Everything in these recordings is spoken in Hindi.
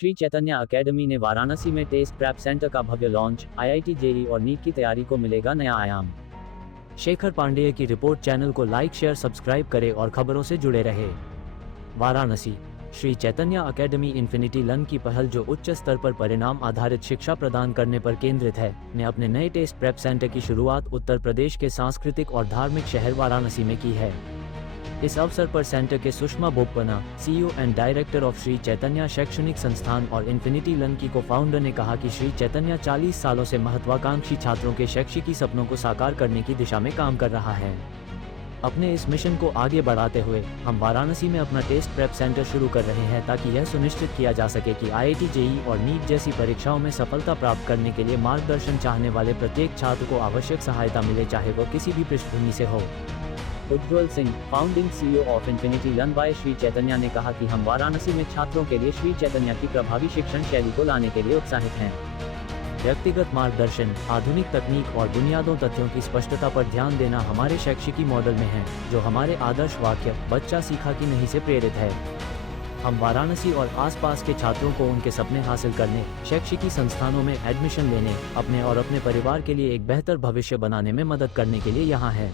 श्री चैतन्य अकेडमी ने वाराणसी में टेस्ट प्रेप सेंटर का भव्य लॉन्च। आईआईटी जेईई और नीट की तैयारी को मिलेगा नया आयाम। शेखर पांडेय की रिपोर्ट। चैनल को लाइक शेयर सब्सक्राइब करें और खबरों से जुड़े रहे। Varanasi Shri Chaitanya academy infinity learn की पहल, जो उच्च स्तर पर परिणाम आधारित शिक्षा प्रदान करने पर केंद्रित है, ने अपने नए टेस्ट प्रेप सेंटर की शुरुआत उत्तर प्रदेश के सांस्कृतिक और धार्मिक शहर वाराणसी में की है। इस अवसर पर सेंटर के Sushma Bopanna, CEO and director of Shri Chaitanya शैक्षणिक संस्थान और इन्फिनिटी लर्न की को फाउंडर ने कहा कि श्री चैतन्य 40 सालों से महत्वाकांक्षी छात्रों के शैक्षिकी सपनों को साकार करने की दिशा में काम कर रहा है। अपने इस मिशन को आगे बढ़ाते हुए हम वाराणसी में अपना टेस्ट प्रेप सेंटर शुरू कर रहे हैं, ताकि यह सुनिश्चित किया जा सके कि आईआईटी जेईई और नीट जैसी परीक्षाओं में सफलता प्राप्त करने के लिए मार्गदर्शन चाहने वाले प्रत्येक छात्र को आवश्यक सहायता मिले, चाहे वह किसी भी पृष्ठभूमि से हो। Ujjwal Singh, founding CEO of Infinity Learn by Shri Chaitanya, ने कहा कि हम वाराणसी में छात्रों के लिए श्री चैतन्य की प्रभावी शिक्षण शैली को लाने के लिए उत्साहित हैं। व्यक्तिगत मार्गदर्शन, आधुनिक तकनीक और बुनियादों तथ्यों की स्पष्टता पर ध्यान देना हमारे शैक्षिकी मॉडल में है, जो हमारे आदर्श वाक्य "बच्चा सीखा कि नहीं" से प्रेरित है। हम वाराणसी और आसपास के छात्रों को उनके सपने हासिल करने, शैक्षिकी संस्थानों में एडमिशन लेने, अपने और अपने परिवार के लिए एक बेहतर भविष्य बनाने में मदद करने के लिए यहाँ हैं।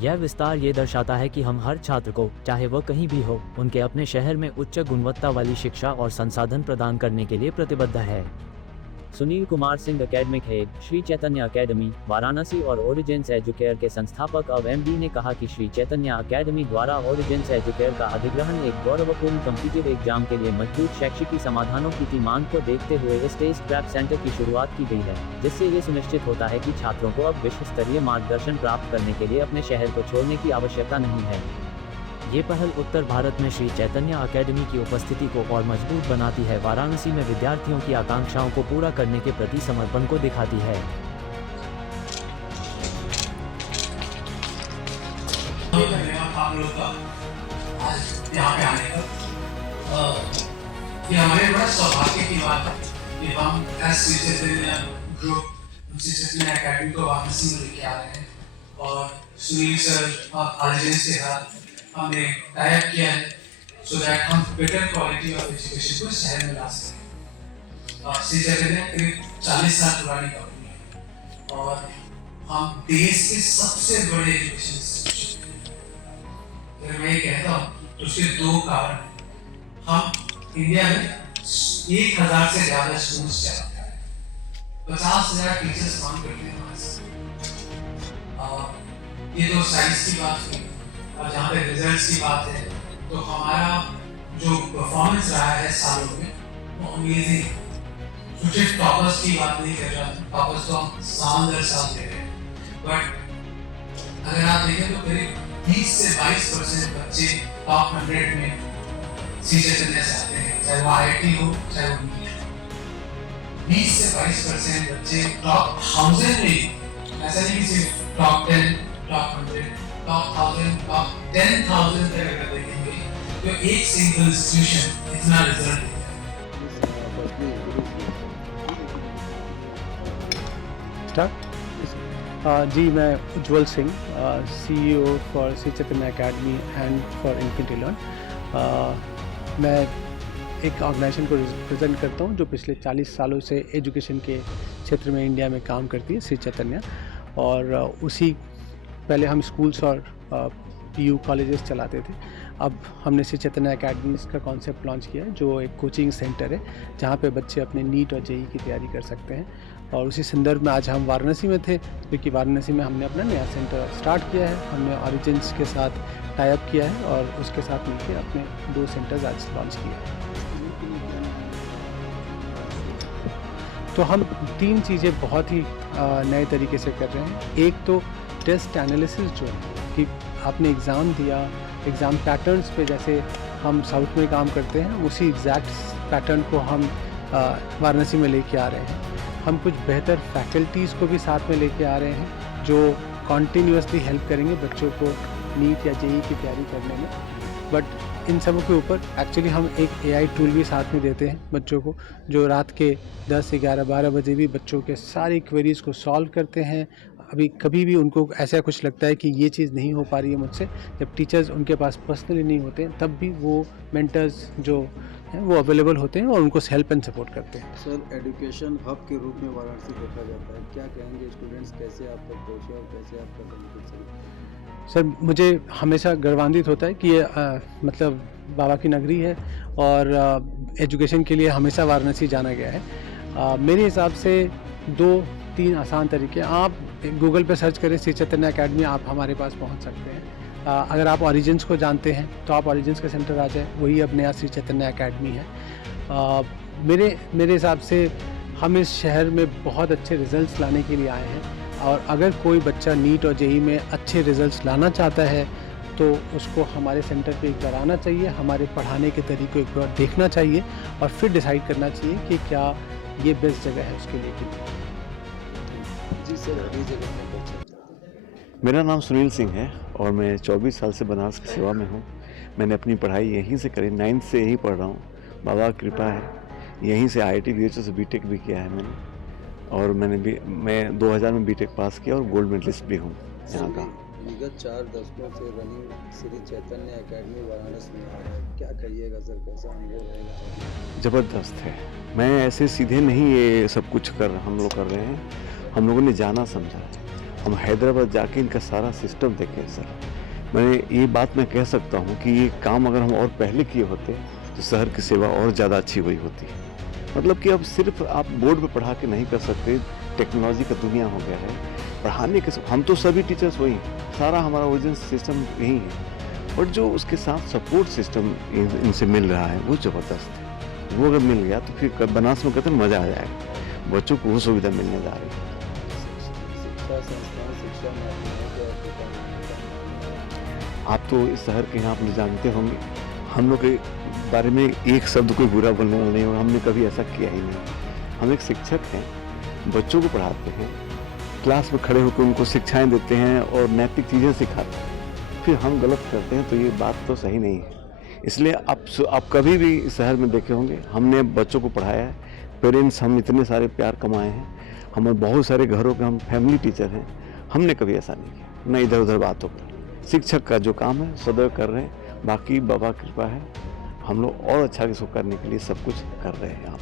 यह विस्तार ये दर्शाता है कि हम हर छात्र को, चाहे वह कहीं भी हो, उनके अपने शहर में उच्च गुणवत्ता वाली शिक्षा और संसाधन प्रदान करने के लिए प्रतिबद्ध है। Sunil Kumar Singh, academic head, Shri Chaitanya academy Varanasi और ओरिजिन्स एजुकेयर के संस्थापक अब एमडी, ने कहा कि श्री चैतन्य अकेडमी द्वारा ओरिजिन्स एजुकेयर का अधिग्रहण एक गौरवपूर्ण कॉम्पिटिटिव एग्जाम के लिए मजबूत शैक्षिकी समाधानों की मांग को देखते हुए इस टेस्ट प्रेप सेंटर की शुरुआत की गई है, जिससे ये सुनिश्चित होता है कि छात्रों को अब विश्व स्तरीय मार्गदर्शन प्राप्त करने के लिए अपने शहर को छोड़ने की आवश्यकता नहीं है। ये पहल उत्तर भारत में श्री चैतन्य अकेडमी की उपस्थिति को और मजबूत बनाती है, वाराणसी में विद्यार्थियों की आकांक्षाओं को पूरा करने के प्रति समर्पण को दिखाती है। आप लोग का आज यहाँ पे आने का ये हमारे बड़ा सौभाग्य की बात है कि हम श्री चैतन्य ग्रुप, श्री चैतन्य अकेडमी को वाराणसी में लेके आ रहे हैं और सुनील सर और ऑरिजिन्स के साथ हमने टाइप किया है, सो दैट हम बेटर क्वालिटी ऑफ एजुकेशन को शहर में ला सकें। और श्री चैतन्य करीब 40 साल पुरानी कंपनी है और हम देश के सबसे बड़े एजुकेशन इंस्टीट्यूशन हैं। अगर मैं ये कहता हूँ तो उसके दो कारण हैं। हम इंडिया में 1000 से ज़्यादा स्कूल्स चलाते हैं, 50,000 टीचर्स काम करते हैं हमारे साथ। और ये तो साइंस की बात हुई, और जहाँ पे रिजल्ट्स की बात है तो हमारा जो परफॉर्मेंस रहा है सालों में वो अमेजिंग है। सिर्फ टॉपर्स की बात नहीं कर रहा, टॉपर्स तो हम साल दर साल दे रहे हैं, बट अगर आप देखें तो करीब 20 से 22% बच्चे टॉप 100 में श्री चैतन्य से आते हैं, चाहे वो आईआईटी हो चाहे वो नीट हो। 20 से 22% बच्चे टॉप 1000 में, ऐसा नहीं कि सिर्फ टॉप 10, टॉप 100, टॉप 1000, टॉप 10,000 तक अगर देखेंगे तो एक सिंगल इंस्टीट्यूशन इतना रिजल्ट देता है। जी, मैं Ujjwal Singh, CEO for Shri Chaitanya academy and for Infinity Learn. मैं एक ऑर्गेनाइजेशन को रिप्रेजेंट करता हूँ जो पिछले 40 सालों से एजुकेशन के क्षेत्र में इंडिया में काम करती है, श्री चैतन्य। और उसी पहले हम स्कूल्स और पीयू कॉलेजेस चलाते थे। अब हमने श्री चैतन्य अकेडमी का कॉन्सेप्ट लॉन्च किया है, जो एक कोचिंग सेंटर है जहाँ पे बच्चे अपने नीट और जेईई की तैयारी कर सकते हैं। और उसी संदर्भ में आज हम वाराणसी में थे, क्योंकि वाराणसी में हमने अपना नया सेंटर स्टार्ट किया है। हमने ऑरिजिन्स के साथ टाई अप किया है और उसके साथ मिलकर अपने 2 सेंटर्स आज लॉन्च किए हैं। तो हम 3 चीज़ें बहुत ही नए तरीके से कर रहे हैं। एक तो टेस्ट एनालिसिस, जो है कि आपने एग्ज़ाम दिया, एग्ज़ाम पैटर्न्स पे जैसे हम साउथ में काम करते हैं, उसी एग्जैक्ट पैटर्न को हम वाराणसी में लेके आ रहे हैं। हम कुछ बेहतर फैकल्टीज़ को भी साथ में लेके आ रहे हैं, जो कॉन्टीन्यूसली हेल्प करेंगे बच्चों को नीट या जेईई की तैयारी करने में। बट इन सब के ऊपर एक्चुअली हम एक एआई टूल भी साथ में देते हैं बच्चों को, जो रात के 10, 11, 12 बजे भी बच्चों के सारी क्वेरीज़ को सॉल्व करते हैं। अभी कभी भी उनको ऐसा कुछ लगता है कि ये चीज़ नहीं हो पा रही है मुझसे, जब टीचर्स उनके पास पर्सनली नहीं होते, तब भी वो मेंटर्स जो हैं वो अवेलेबल होते हैं और उनको हेल्प एंड सपोर्ट करते हैं। सर, एजुकेशन हब के रूप में वाराणसी देखा जाता है, क्या कहेंगे स्टूडेंट्स कैसे आप तक पहुँचे और कैसे आपका बेनिफिट? सर मुझे हमेशा गर्वान्वित होता है कि ये मतलब बाबा की नगरी है और एजुकेशन के लिए हमेशा वाराणसी जाना गया है। मेरे हिसाब से 2-3 आसान तरीके, आप गूगल पे सर्च करें श्री चैतन्य अकेडमी, आप हमारे पास पहुंच सकते हैं। अगर आप ओरिजिन्स को जानते हैं तो आप ओरिजिन्स के सेंटर आ जाए, वही अब नया श्री चैतन्य अकेडमी है। मेरे हिसाब से हम इस शहर में बहुत अच्छे रिजल्ट्स लाने के लिए आए हैं और अगर कोई बच्चा नीट और जेईई में अच्छे रिजल्ट्स लाना चाहता है तो उसको हमारे सेंटर पे एक बार आना चाहिए, हमारे पढ़ाने के तरीक़े एक बार देखना चाहिए और फिर डिसाइड करना चाहिए कि क्या ये बेस्ट जगह है उसके लिए कि नहीं। जी सर, अगली जगह में पहुँचा। मेरा नाम सुनील सिंह है और मैं 24 साल से बनारस की सेवा में हूँ। मैंने अपनी पढ़ाई यहीं से करी, 9th से यहीं पढ़ रहा हूँ, बाबा की कृपा है। यहीं से IIT BHU से बीटेक भी किया है मैंने और मैं 2000 में बीटेक पास किया और गोल्ड मेडलिस्ट भी हूँ यहाँ का। विगत 4 दशकों से रनिंग श्री चैतन्य अकेडमी वाराणसी में आ रहा है, क्या कहिएगा सर, कैसा अनुभव रहेगा? ज़बरदस्त है। मैं ऐसे सीधे नहीं ये सब कुछ हम लोग कर रहे हैं, हम लोगों ने जाना समझा है। हम हैदराबाद जाके इनका सारा सिस्टम देखे सर। ये बात मैं कह सकता हूँ कि ये काम अगर हम और पहले किए होते तो शहर की सेवा और ज़्यादा अच्छी हुई होती। मतलब कि अब सिर्फ आप बोर्ड पे पढ़ा के नहीं कर सकते, टेक्नोलॉजी का दुनिया हो गया है। पढ़ाने के हम तो सभी टीचर्स वही, सारा हमारा ओरिजिनल सिस्टम यही है, और जो उसके साथ सपोर्ट सिस्टम इनसे मिल रहा है वो ज़बरदस्त है। वो अगर मिल गया तो फिर बनारस में कहते मज़ा आ जाएगा। बच्चों को वो सुविधा मिलने जा रही है। शिक्षा संस्थान शिक्षा में आप तो इस शहर के हैं, आप लोग जानते होंगे, हम लोग के बारे में एक शब्द कोई बुरा बोलने वाला नहीं होगा, हमने कभी ऐसा किया ही नहीं। हम एक शिक्षक हैं, बच्चों को पढ़ाते हैं, क्लास में खड़े होकर उनको शिक्षाएं देते हैं और नैतिक चीज़ें सिखाते हैं, फिर हम गलत करते हैं तो ये बात तो सही नहीं है। इसलिए आप कभी भी इस शहर में देखे होंगे, हमने बच्चों को पढ़ाया है। पेरेंट्स हम इतने सारे प्यार कमाए हैं, हमारे बहुत सारे घरों के हम फैमिली टीचर हैं, हमने कभी ऐसा नहीं किया, न इधर उधर बातों पर। शिक्षक का जो काम है सदैव कर रहे हैं, बाकी बाबा कृपा है, हम लोग और अच्छा इसको करने के लिए सब कुछ कर रहे हैं। आप